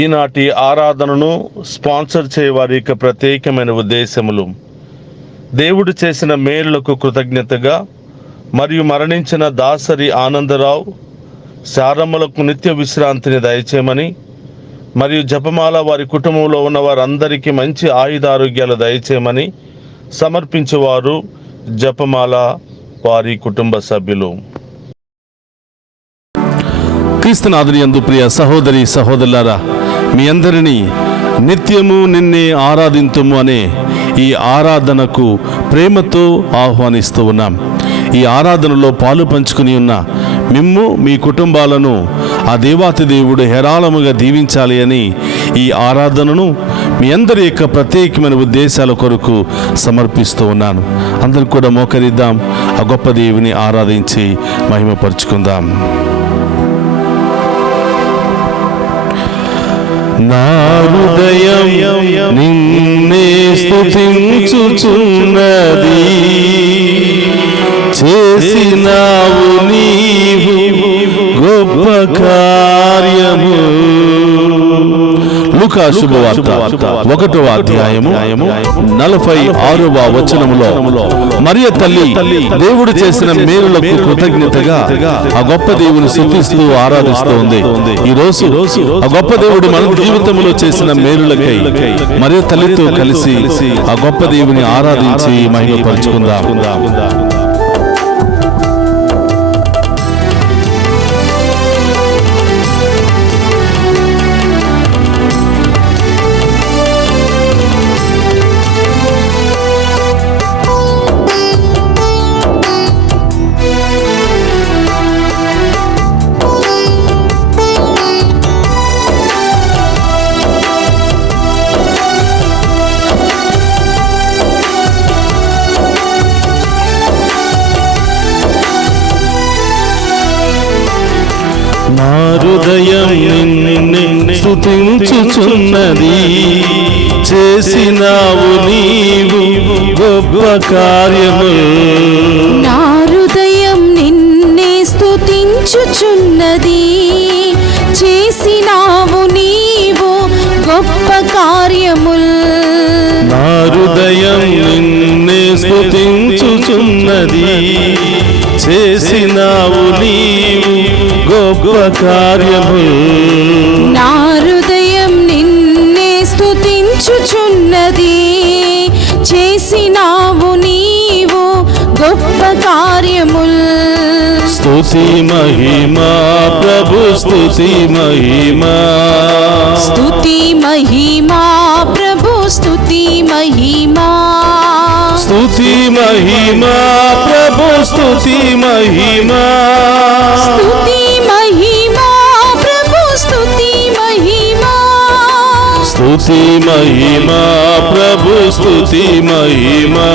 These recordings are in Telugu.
ఈనాటి ఆరాధనను స్పాన్సర్ చేయవారి యొక్క ప్రత్యేకమైన ఉద్దేశములు: దేవుడు చేసిన మేలులకు కృతజ్ఞతగా మరియు మరణించిన దాసరి ఆనందరావు శారమ్మలకు నిత్య విశ్రాంతిని దయచేయమని, మరియు జపమాల వారి కుటుంబంలో ఉన్న వారందరికీ మంచి ఆయుధారోగ్యాలు దయచేయమని సమర్పించేవారు జపమాల వారి కుటుంబ సభ్యులు. క్రీస్తునాథుని యందు ప్రియ సహోదరి సహోదరులారా, మీ అందరినీ నిత్యము నిన్నే ఆరాధింతుము అనే ఈ ఆరాధనకు ప్రేమతో ఆహ్వానిస్తూ ఉన్నాం. ఈ ఆరాధనలో పాలు పంచుకుని ఉన్న మిమ్ము మీ కుటుంబాలను ఆ దేవాతి దేవుడు హేరాళముగా దీవించాలి అని ఈ ఆరాధనను మీ అందరి యొక్క ప్రత్యేకమైన ఉద్దేశాల కొరకు సమర్పిస్తూ ఉన్నాను. అందరూ కూడా మోకరిద్దాం, ఆ గొప్ప దేవుని ఆరాధించి మహిమపరుచుకుందాం. నా హృదయం నిన్నే స్తుతించుచున్నది, చేసినావు నీవు గొప్ప కార్యము. లూకా శుభవార్త 1వ అధ్యాయము 46వ వచనములో మరియ తల్లి దేవుడు చేసిన మేలులకు కృతజ్ఞతగా ఆ గొప్ప దేవుని స్తుతిస్తూ ఆరాధిస్తూ ఉంది. ఈ రోజు ఆ గొప్ప దేవుడు మన జీవితంలో చేసిన మేలులకై మరియ తల్లితో కలిసి ఆ గొప్ప దేవుని ఆరాధించి మహిమపరుచుకుందాం. నా హృదయం నిన్నే స్తుతించుచున్నది, చేసినావు నీవు గొప్ప కార్యము. నా హృదయం నిన్నే స్తుతించుచున్నది, చేసినావు నీవు గొప్ప కార్యముల్. నా హృదయం నిన్నే స్తుతించుచున్నది, చేసినావు నీవు గొప్ప కార్యము. నా హృదయం నిన్నే స్తుతించుచున్నది, చేసినావు నీవు గొప్ప కార్యముల్. స్తుతి మహిమా ప్రభు, స్తుతి మహిమా, స్తుతి మహిమా ప్రభు, స్తుతి మహిమా, స్తుతి మహిమా ప్రభు, స్తుతి మహిమా, స్తుతి మహిమా ప్రభు, స్తుతి మహిమా, స్తుతి మహిమా ప్రభు, స్తుతి మహిమా,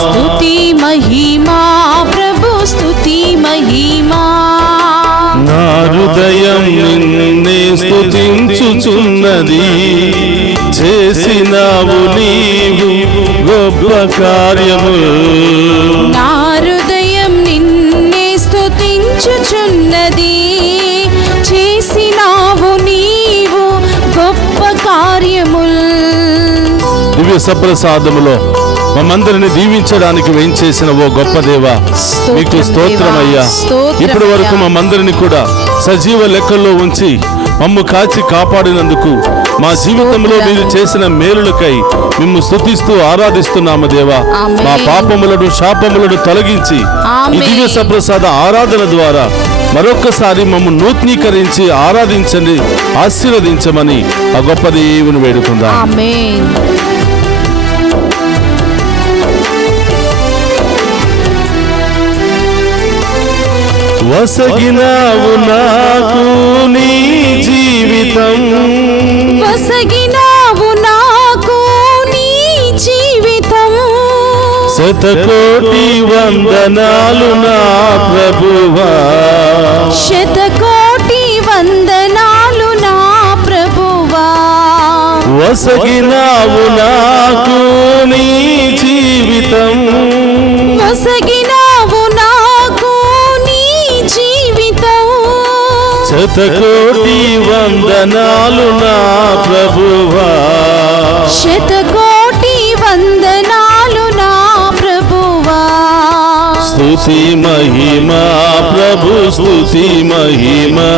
స్తుతి మహిమా ప్రభు, స్తుతి మహిమా. నా హృదయం నిన్నే స్తుతించుచున్నది, చేసినావు నీవు గొప్ప కార్యము. నా హృదయం నిన్నే స్తుతించుచున్నది, చేసినావు నీవు గొప్ప కార్యముల్. దివ్య సప్రసాదములో మమ్మందరిని దీవించడానికి వేంచేసిన ఓ గొప్ప దేవా, మీకు స్తోత్రమయ్యా. ఇప్పటి వరకు మమ్మందరిని కూడా సజీవ లెక్కల్లో ఉంచి మమ్ము కాచి కాపాడినందుకు, మా జీవితంలో మీరు చేసిన మేలులకై మిమ్ము స్తుతిస్తూ ఆరాధిస్తున్నాము దేవా. మా పాపములను శాపములను తొలగించి ఈ దివ్య సప్రసాద ఆరాధన ద్వారా మరొక్కసారి మమ్ము నూతనీకరించి ఆరాధించండి, ఆశీర్వదించమని ఆ గొప్ప దేవుని వేడుకుందాం. ఆమేన్. వసగినావు నాకు నీ జీవితం, వసగినావు నాకు నీ జీవితం, శతకోటి వందనాలు నా ప్రభువా, శతకోటి వందనాలు నా ప్రభువా. వసగినావు నాకు నీ జీవితం, వసగినావు నాకు నీ జీవితం, శతకోటి వందనాలు నా ప్రభువా, శతకోటి వందనాలు నా ప్రభువా. స్తుతి మహిమా ప్రభు, స్తుతి మహిమా,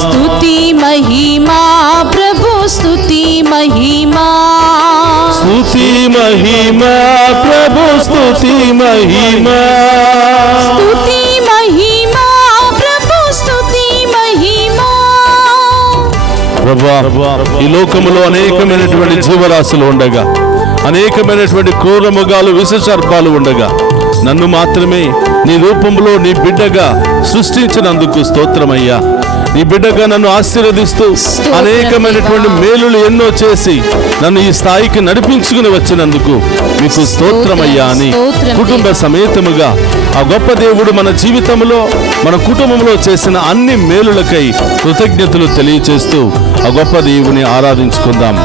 స్తుతి మహిమా ప్రభు, స్తుతి మహిమా, స్తుతి మహిమా ప్రభు, స్తుతి మహిమా, స్తుతి మహిమా ప్రభు, స్తుతి మహిమా. ప్రభువా, ఈ లోకములో అనేకమైనటువంటి జీవరాశులు ఉండగా, అనేకమైనటువంటి క్రూర మృగాలు, విషసర్పాలు ఉండగా, నన్ను మాత్రమే నీ రూపంలో నీ బిడ్డగా సృష్టించినందుకు స్తోత్రమయ్యా. నీ బిడ్డగా నన్ను ఆశీర్వదిస్తూ అనేకమైనటువంటి మేలులు ఎన్నో చేసి నన్ను ఈ స్థాయికి నడిపించుకుని వచ్చినందుకు మీకు స్తోత్రమయ్యా అని కుటుంబ సమేతముగా ఆ గొప్ప దేవుడు మన జీవితంలో, మన కుటుంబంలో చేసిన అన్ని మేలులకై కృతజ్ఞతలు తెలియచేస్తూ ఆ గొప్ప దేవుని ఆరాధించుకుందాం.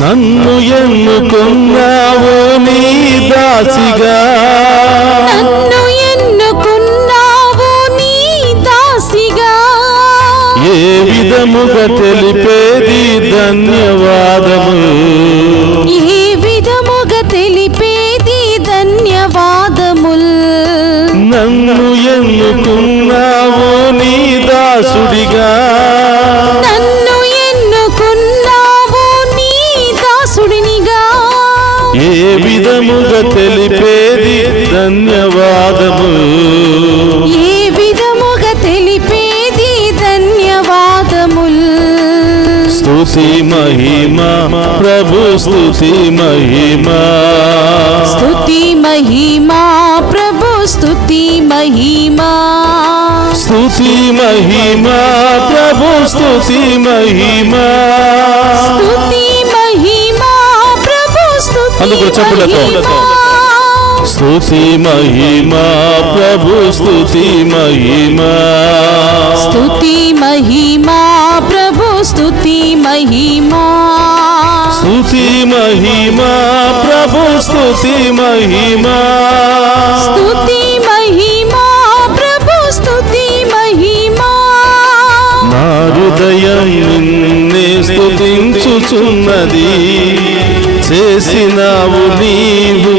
నన్ను ఎన్నుకున్నావు నీ దాసిగా, నన్ను ఎన్నుకున్నావు నీ దాసిగా, ఏ విధముగా తెలిపేది ధన్యవాదము, ఏ విధముగా తెలిపేది ధన్యవాదముల్. నన్ను ఎన్నుకున్నావు నీ దాసుడిగా, నన్ను ఎన్నుకున్నావు నీ దాసుడినిగా, ఏ విధముగా తెలిపేది ధన్యవాదము, ఏ విధముగా తెలిపేది ధన్యవాదముల్. స్తుతి మహిమా ప్రభు, స్తుతి మహిమా, స్తుతి మహిమా ప్రభు, స్తుతి మహిమా, స్తుతి మహిమా ప్రభు, స్తుతి మహిమా. స్తుతి మహిమా ప్రభు, స్తుతి అందుకు చప్పట్లతో. మహిమా. స్తుతి మహిమా ప్రభు, స్తుతి మహిమా, స్తుతి మహిమా ప్రభు, స్తుతి మహిమా, స్తుతి మహిమా ప్రభు, స్తుతి మహిమా, స్తుతి మహిమా ప్రభు, స్తుతి మహిమా. నా హృదయం నిన్నే స్తుతించుచున్నది, చేసినావు నీవు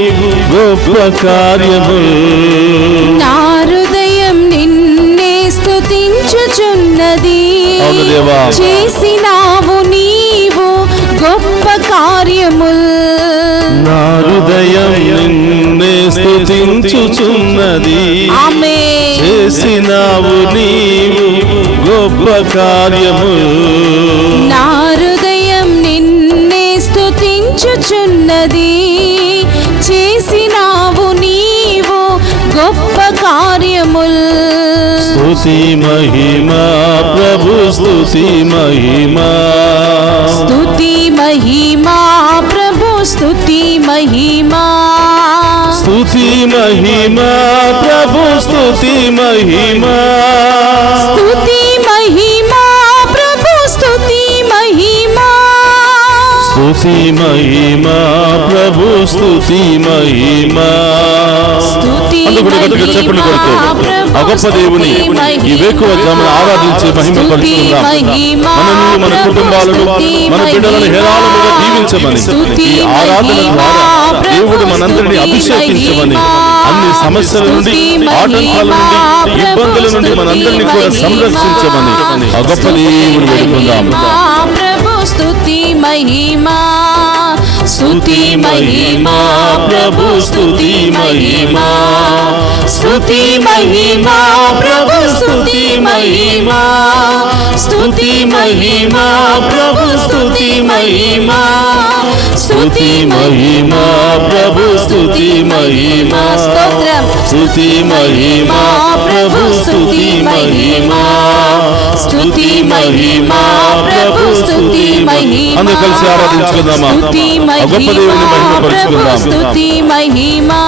గొప్ప కార్యము. నా హృదయం నిన్నే స్తుతించుచున్నది, అవును దేవా. చేసినావు నీవు గొప్ప కార్యముల్. నా హృదయం నిన్నే స్తుతించుచున్నది, ఆమేన్. చేసినావు నీవు గొప్ప కార్యము. నా హృదయం నిన్నే స్తుతించుచున్నది, చేసినావు నీవు గొప్ప కార్యముల్. స్తుతి మహిమా ప్రభు, స్తుతి మహిమా, స్తుతి మహిమా ప్రభు, స్తుతి మహిమా, స్తుతి మహిమా ప్రభు, స్తుతి మహిమా, స్తుతి మహిమా ప్రభు, స్తుతి మహిమా, స్తుతి మహిమా ప్రభు, స్తుతి మహిమా. స్తుతి అందుకు గట్టిగా చప్పట్లు కొడుతూ ఆ గొప్ప దేవుని ఈ వేకువ జామున ఆరాధించి మహిమపరుచుకుందాం. మనల్ని, మన కుటుంబాలను, మన బిడ్డలను హేరాళముగా దీవించమని, ఈ ఆరాధన ద్వారా దేవుడు మనందరినీ అభిషేకించమని, అన్ని సమస్యల నుండి, ఆటంకాల నుండి, ఇబ్బందుల నుండి మనందరినీ కూడా సంరక్షించమని ఆ గొప్ప దేవుని వేడుకుందాం. ప్రభు స్తుతి మహిమా, స్తుతి మహిమా ప్రభు, స్తుతి మహిమా, స్తుతి మహిమా ప్రభు, స్తుతి మహిమా, స్తుతి మహిమా ప్రభు, స్తుతి మహిమా, స్తుతి మహిమా ప్రభు, స్తుతి మహిమా. స్తోత్రం. స్తుతి మహిమా ప్రభు, స్తుతి మహిమా, స్తుతి మహిమా ప్రభు, స్తుతి మహిమా. అందరూ కలిసి ఆరాధించుకుందామా? స్తుతి ఆ గొప్ప దేవుని మహిమా మహిమపరుచుకుందాం. ప్రభు, స్తుతి మహిమా,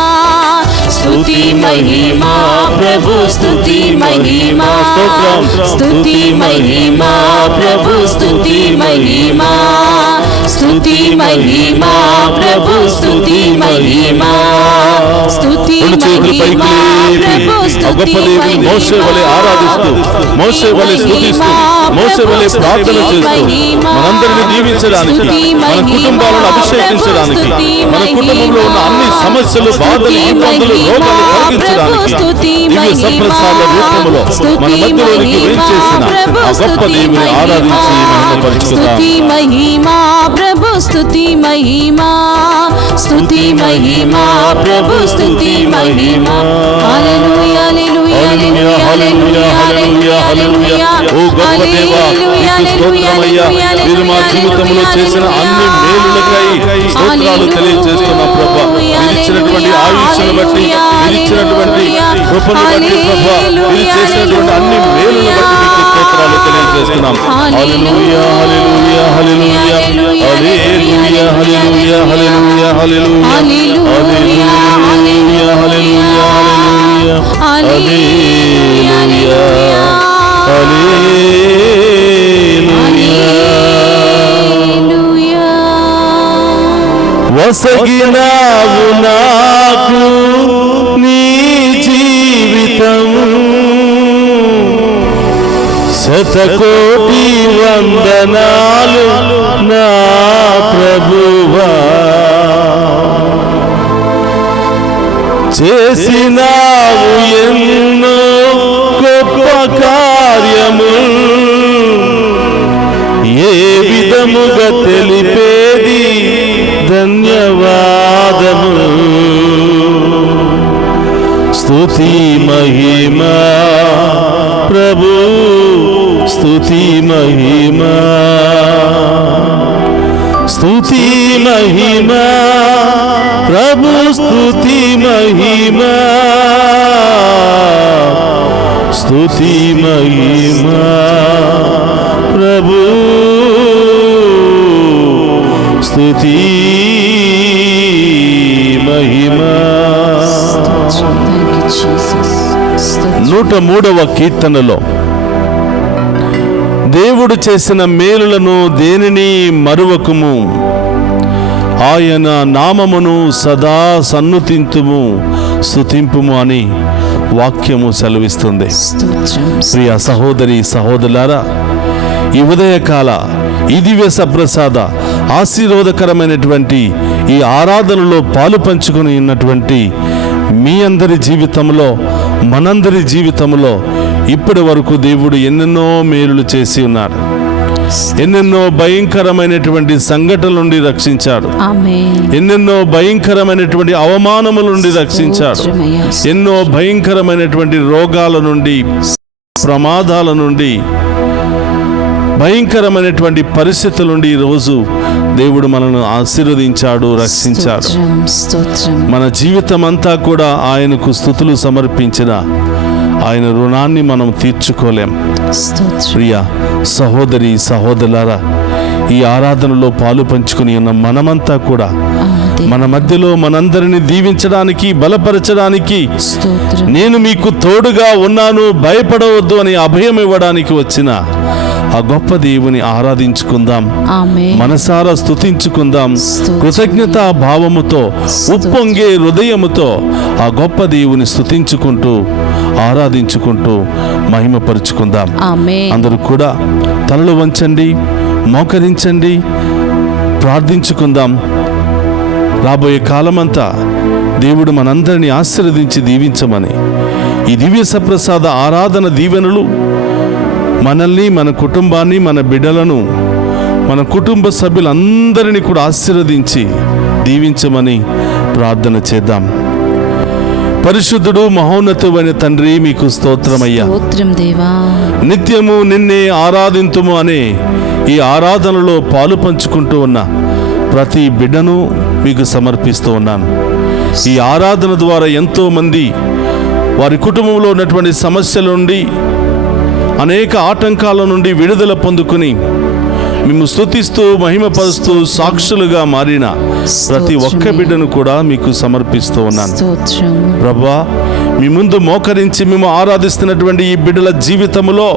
స్తుతి మహిమా ప్రభు, స్తుతి మహిమా. స్తోత్రం. స్తుతి మహిమా ప్రభు, స్తుతి మహిమా, స్తుతి మహిమా ప్రభు స్తుతి మహిమా స్తుతి రెండు చేతులు పైకి మహిమా లేపి ప్రభు ఆ గొప్ప స్తుతి దేవుని మోషే వలె ఆరాధిస్తూ, మోషే వలె స్తుతిస్తూ, మోషే వలె ప్రార్థన చేస్తూ మనందరినీ దీవించడానికి, మన కుటుంబాలను అభిషేకించడానికి, మన కుటుంబంలో ఉన్న అన్ని సమస్యలు, బాధలు, ఇబ్బందులు, రోగాలు తొలగించడానికి దివ్య సప్రసాద రూపంలో మన మధ్యలోనికి వేంచేసిన ఆ గొప్ప దేవుని ఆరాధించి మహిమపరుచుకుందాం. స్తుతి మహిమా ప్రభు స్తుతి మహిమా స్తుతి మహిమా ప్రభు స్తుతి మహిమా హల్లెలూయా హల్లెలూయా హల్లెలూయా హల్లెలూయా హల్లెలూయా. ఓ గొప్ప దేవా, నీకు స్తోత్రమయ్యా. మీరు మా జీవితంలో చేసిన అన్ని మేలులకై స్తోత్రాలు తెలియజేస్తున్నా ప్రభా. మీరు ఇచ్చినటువంటి ఆయుష్ను బట్టి, మీరు ఇచ్చినటువంటి కృపను బట్టి ప్రభా, మీరు చేసినటువంటి అన్ని మేలులను బట్టి మీకు స్తోత్రాలు తెలియజేస్తున్నాం. హల్లెలూయా హల్లెలూయా హల్లెలూయా హల్లెలూయా హల్లెలూయా హల్లెలూయా హల్లెలూయా హల్లెలూయా హల్లెలూయా హల్లెలూయా హల్లెలూయా. వసగినావు నాకు నీ జీవితం, శతకోటి వందనాలు నా ప్రభువా. చేసినావు ఎన్నో గొప్ప కార్యము, ఏ విధముగా తెలిపేది ధన్యవాదము. స్తుతి మహిమా ప్రభు స్తుతి మహిమా, స్తుతి మహిమా ప్రభు స్తుతి మహిమా, స్తుతి మహిమా ప్రభు స్తుతి మహిమా. 103వ కీర్తనలో దేవుడు చేసిన మేలులను దేనిని మరువకుము, ఆయన నామమును సదా సన్నుతింతుము స్తుతింపుము అని వాక్యము సెలవిస్తుంది. ప్రియ సహోదరి సహోదరులారా, ఈ ఉదయకాల ఈ దివ్య సప్రసాద ఆశీర్వాదకరమైనటువంటి ఈ ఆరాధనలో పాలు పంచుకొని ఉన్నటువంటి మీ అందరి జీవితంలో, మనందరి జీవితంలో ఇప్పటి వరకు దేవుడు ఎన్నెన్నో మేలులు చేసి ఉన్నాడు. ఎన్నెన్నో భయంకరమైనటువంటి సంఘటనల నుండి రక్షించాడు. ఎన్నెన్నో భయంకరమైనటువంటి అవమానముల నుండి రక్షించాడు. ఎన్నో భయంకరమైనటువంటి రోగాల నుండి, ప్రమాదాల నుండి, భయంకరమైనటువంటి పరిస్థితుల నుండి ఈరోజు దేవుడు మనను ఆశీర్వదించాడు, రక్షించాడు. మన జీవితం అంతా కూడా ఆయనకు స్తుతులు సమర్పించిన ఆయన రుణాన్ని మనం తీర్చుకోలేం. ప్రియ సహోదరి సహోదరులారా, ఈ ఆరాధనలో పాలు పంచుకుని ఉన్న మనమంతా కూడా మన మధ్యలో మనందరిని దీవించడానికి, బలపరచడానికి, నేను మీకు తోడుగా ఉన్నాను, భయపడవద్దు అని అభయం ఇవ్వడానికి వచ్చిన ఆ గొప్ప దేవుని ఆరాధించుకుందాం, మనసారా స్తుతించుకుందాం. కృతజ్ఞతా భావముతో, ఉప్పొంగే హృదయముతో ఆ గొప్ప దేవుని స్తుతించుకుంటూ, ఆరాధించుకుంటూ మహిమపరుచుకుందాం. అందరూ కూడా తలలు వంచండి, మోకరించండి, ప్రార్థించుకుందాం. రాబోయే కాలమంతా దేవుడు మనందరినీ ఆశీర్వదించి దీవించమని ఈ దివ్య సప్రసాద ఆరాధన దీవెనలు మనల్ని, మన కుటుంబాన్ని, మన బిడ్డలను, మన కుటుంబ సభ్యులందరినీ కూడా ఆశీర్వదించి దీవించమని ప్రార్థన చేద్దాం. పరిశుద్ధుడు మహోన్నతుడైన తండ్రి, మీకు స్తోత్రమయ్యా. నిత్యము నిన్నే ఆరాధింతుము అనే ఈ ఆరాధనలో పాలు పంచుకుంటూ ఉన్న ప్రతి బిడ్డను మీకు సమర్పిస్తూ ఉన్నాను. ఈ ఆరాధన ద్వారా ఎంతో మంది వారి కుటుంబంలో ఉన్నటువంటి సమస్యల నుండి, అనేక ఆటంకాల నుండి విడుదల పొందుకుని మేము స్తుతిస్తూ, మహిమపరుస్తూ సాక్షులుగా మారిన ప్రతి ఒక్క బిడ్డను కూడా మీకు సమర్పిస్తూ ఉన్నాను. ప్రభువా, మీ ముందు మోకరించి మేము ఆరాధిస్తున్నటువంటి ఈ బిడ్డల జీవితంలో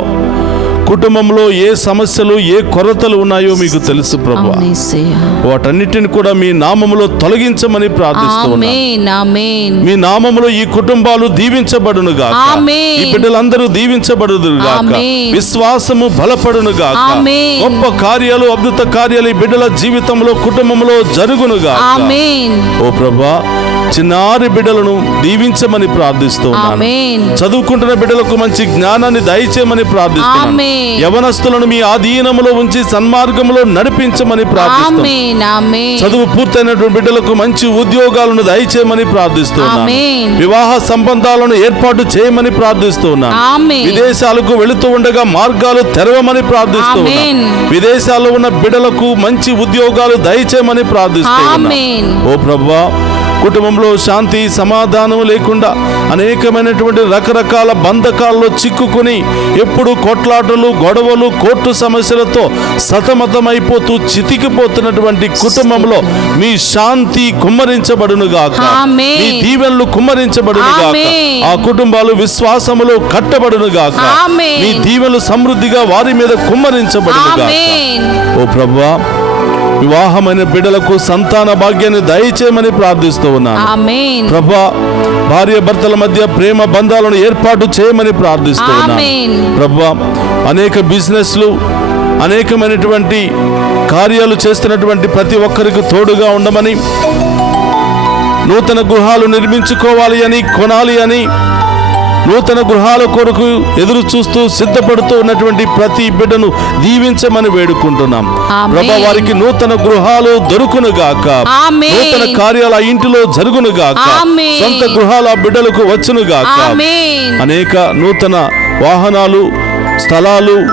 కుటుంబంలో ఏ సమస్యలు ఏ కొరతలు ఉన్నాయో మీకు తెలుసు ప్రభు. అవును యేసయ్యా. వాటన్నిటిని కూడా మీ నామములో తొలగించమని ప్రార్థిస్తున్నాను. ఆమేన్ ఆమేన్. మీ నామములో ఈ కుటుంబాలు దీవించబడును గాక. ఆమేన్. ఈ బిడ్డలందరూ దీవించబడును గాక. ఆమేన్. విశ్వాసము బలపడును గాక. ఆమేన్. గొప్ప కార్యాలు అద్భుత కార్యాలు ఈ బిడ్డల జీవితంలో కుటుంబంలో జరుగును గాక. ఆమేన్ ఓ ప్రభా, చిన్నారి బిడ్డలను దీవించమని ప్రార్థిస్తున్నాను. ఆమేన్ చదువుకుంటున్న బిడ్డలకు మంచి జ్ఞానాన్ని దయచేయమని ప్రార్థిస్తున్నాను. ఆమేన్. యవనస్తులను మీ ఆధీనములో ఉంచి సన్మార్గంలో నడిపించమని ప్రార్థిస్తున్నాను. ఆమేన్ ఆమేన్. చదువు పూర్తయినటువంటి బిడ్డలకు మంచి ఉద్యోగాలను దయచేయమని ప్రార్థిస్తున్నాను. ఆమేన్. వివాహ సంబంధాలను ఏర్పాటు చేయమని ప్రార్థిస్తున్నాను. ఆమేన్. విదేశాలకు వెళుతూ ఉండగా మార్గాలు తెరవమని ప్రార్థిస్తున్నాను. ఆమేన్. విదేశాల్లో ఉన్న బిడ్డలకు మంచి ఉద్యోగాలు దయచేయమని ప్రార్థిస్తున్నాను. ఆమేన్. ఓ ప్రభువా, కుటుంబంలో శాంతి సమాధానం లేకుండా అనేకమైనటువంటి రకరకాల బంధకాల్లో చిక్కుకుని ఎప్పుడు కొట్లాటలు గొడవలు కోర్టు సమస్యలతో సతమతమైపోతూ చితికిపోతున్నటువంటి కుటుంబంలో మీ శాంతి కుమ్మరించబడును గాక. ఆమేన్. మీ దీవెనలు కుమ్మరించబడును గాక. ఆమేన్. ఆ కుటుంబాలు విశ్వాసములో కట్టబడును గాక. ఆమేన్. మీ దీవెనలు సమృద్ధిగా వారి మీద కుమ్మరించబడును గాక. ఆమేన్. ఓ ప్రభువా, వివాహమైన బిడ్డలకు సంతాన భాగ్యాన్ని దయచేయమని ప్రార్థిస్తూ ఉన్నాను. ఆమేన్. ప్రభా, భార్య భర్తల మధ్య ప్రేమ బంధాలను ఏర్పాటు చేయమని ప్రార్థిస్తూ ఉన్నాను. ఆమేన్. ప్రభా, అనేక బిజినెస్లు అనేకమైనటువంటి కార్యాలు చేస్తున్నటువంటి ప్రతి ఒక్కరికి తోడుగా ఉండమని, నూతన గృహాలు నిర్మించుకోవాలి అని, కొనాలి అని, నూతన గృహాల కొరకు ఎదురు చూస్తూ సిద్ధపడుతూ ఉన్నటువంటి ప్రతి బిడ్డను దీవించమని వేడుకుంటున్నాం. ఆమేన్. ప్రభా, వారికి నూతన గృహాలు దొరుకును గాక. ఆమేన్. నూతన కార్యాలు ఆ ఇంటిలో జరుగును గాక. ఆమేన్. సొంత గృహాల బిడ్డలకు వచ్చును గాక. ఆమేన్. అనేక నూతన వాహనాలు స్థలాలు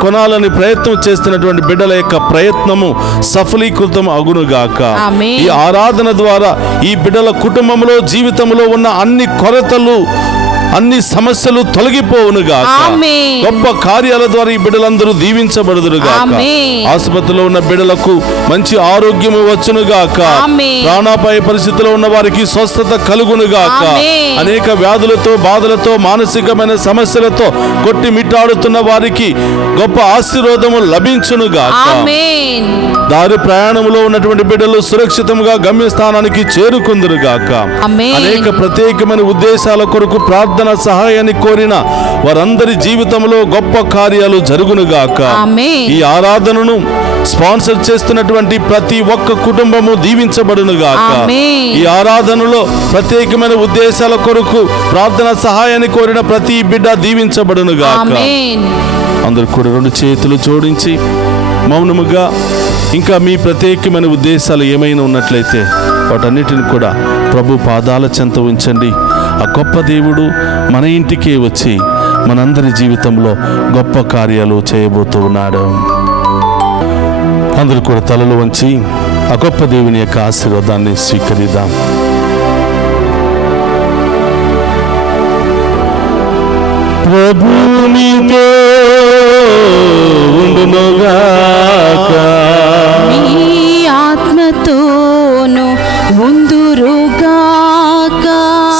కొనాలని ప్రయత్నం చేస్తున్నటువంటి బిడ్డల యొక్క ప్రయత్నము సఫలీకృతం అగునుగాక. ఆమేన్. ఈ ఆరాధన ద్వారా ఈ బిడ్డల కుటుంబంలో జీవితంలో ఉన్న అన్ని కొరతలు అన్ని సమస్యలు తొలగిపోవునుగాక. ఆమేన్. గొప్ప కార్యాల ద్వారా ఈ బిడ్డలందరూ దీవించబడుదురుగాక. ఆమేన్. ఆసుపత్రిలో ఉన్న బిడ్డలకు మంచి ఆరోగ్యము వచ్చునుగాక. ఆమేన్. ప్రాణాపాయ పరిస్థితిలో ఉన్న వారికి స్వస్థత కలుగునుగాక. ఆమేన్. అనేక వ్యాధులతో బాధలతో మానసికమైన సమస్యలతో కొట్టిమిట్టాడుతున్న వారికి గొప్ప ఆశీర్వాదము లభించునుగాక. ఆమేన్. దారి ప్రయాణంలో ఉన్నటువంటి బిడ్డలు సురక్షితంగా గమ్యస్థానానికి చేరుకుందురుగాక. ఆమేన్. అనేక ప్రత్యేకమైన ఉద్దేశాల కొరకు ప్రార్థన సహాయాన్ని కోరిన వారందరి జీవితంలో గొప్ప కార్యాలు జరుగునుగాక. ఆమేన్. ఈ ఆరాధనను స్పాన్సర్ చేస్తున్నటువంటి ప్రతి ఒక్క కుటుంబము దీవించబడునుగాక. ఆమేన్. ఈ ఆరాధనలో ప్రత్యేకమైన ఉద్దేశాల కొరకు ప్రార్థన సహాయాన్ని కోరిన ప్రతి బిడ్డ దీవించబడునుగాక. ఆమేన్. అందరూ కూడా రెండు చేతులు జోడించి మౌనముగా ఇంకా మీ ప్రత్యేకమైన ఉద్దేశాలు ఏమైనా ఉన్నట్లయితే వాటన్నిటిని కూడా ప్రభు పాదాల చెంత ఉంచండి. ఆ గొప్ప దేవుడు మన ఇంటికే వచ్చి మనందరి జీవితంలో గొప్ప కార్యాలు చేయబోతూ ఉన్నాడు. అందరూ కూడా తలలు వంచి ఆ గొప్ప దేవుని యొక్క ఆశీర్వాదాన్ని స్వీకరిద్దాం. ప్రభు నీతో ఉండునుగాక. నీ ఆత్మతోను ఉందురుగాక.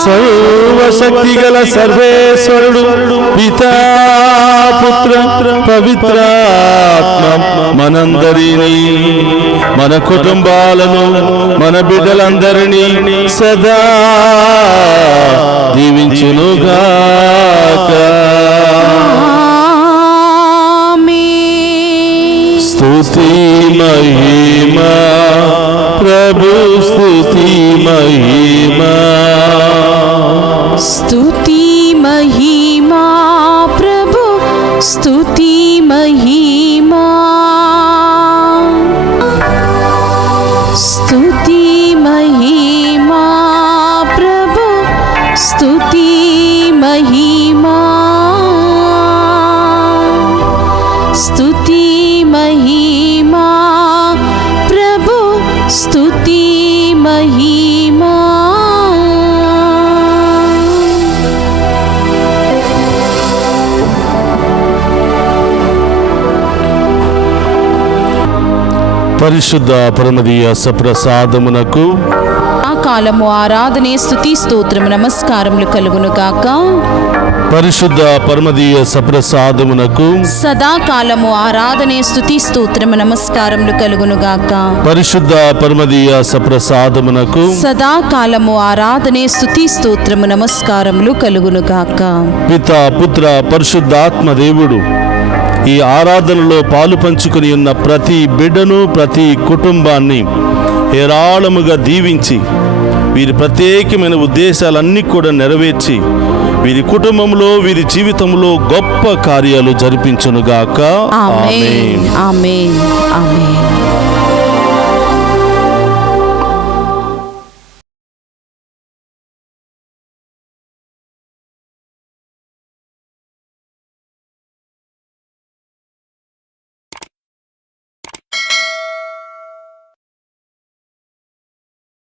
సర్వశక్తి గల సర్వేశ్వరుడు పితా పుత్ర పవిత్రాత్మ మనందరినీ మన కుటుంబాలను మన బిడ్డలందరినీ సదా దీవించునుగాక. ఆమేన్. స్తుతి మహిమా ప్రభు, స్తుతి మహిమా. స్తుతి మహిమా ప్రభు, స్తుతి మహిమా. స్తుతి మహిమా ప్రభు, స్తుతి మహిమా. స్తుతి మహిమా ప్రభు, స్తుతి మహిమా. పరిశుద్ధ పరమదీయ సప్రసాదమునకు సదాకాలము ఆరాధనే స్తుతి స్తోత్రము నమస్కారములు కలుగును గాక. పరిశుద్ధ పరమదీయ సప్రసాదమునకు సదాకాలము ఆరాధనే స్తుతి స్తోత్రము నమస్కారములు కలుగును గాక. పరిశుద్ధ పరమదీయ సప్రసాదమునకు సదాకాలము ఆరాధనే స్తుతి స్తోత్రము నమస్కారములు కలుగును గాక. పిత పుత్ర పరిశుద్ధాత్మ దేవుడు ఈ ఆరాధనలో పాలు పంచుకుని ఉన్న ప్రతి బిడ్డను, ప్రతి కుటుంబాన్ని ఏరాళముగా దీవించి వీరి ప్రత్యేకమైన ఉద్దేశాలన్నీ కూడా నెరవేర్చి వీరి కుటుంబంలో, వీరి జీవితంలో గొప్ప కార్యాలు జరిపించునుగాక. ఆమేన్. ఆమేన్. ఆమేన్.